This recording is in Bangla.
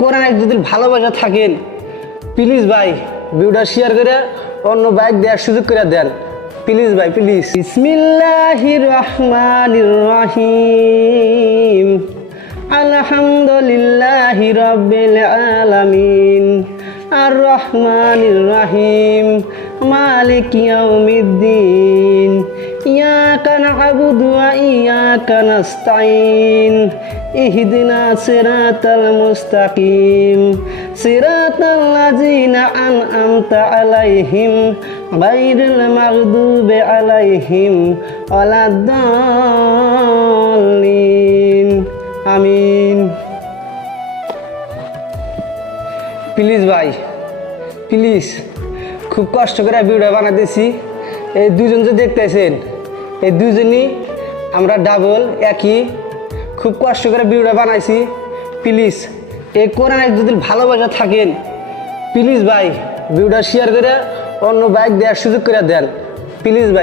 কোরআনে যদি ভালোবাসা থাকেন প্লিজ ভাই ভিডিওটা শেয়ার করে অন্য বাইক দেওয়ার সুযোগ করে দেন প্লিজ ভাই প্লিজ। বিসমিল্লাহির রহমানির রহিম আলহামদুলিল্লাহি রাব্বিল আলামিন আর রহমানির রহিম মালিক ইয়াউমিদ্দিন ইয়াকা না'বুদু ওয়া ইয়াকা নাস্তাঈন ইহদিনা সিরাতাল মুস্তাকিম সিরাতাল লাযিনা আন'আমতা আলাইহিম গায়রিল মাগদুবি আলাইহিম ওয়ালাদ-দাল্লিন আমিন। প্লিজ ভাই প্লিজ খুব কষ্ট করে ভিডিও বানাতেছি। এই দুজন যে দেখতেছেন এই দুজনই আমরা ডাবল একই, খুব কষ্ট করে ভিডিও বানাইছি। প্লিজ এই কোরআনে যদি ভালোবাসা থাকেন প্লিজ ভাই ভিডিওটা শেয়ার করে অন্য বাইক দেওয়ার সুযোগ করে দেন প্লিজ ভাই।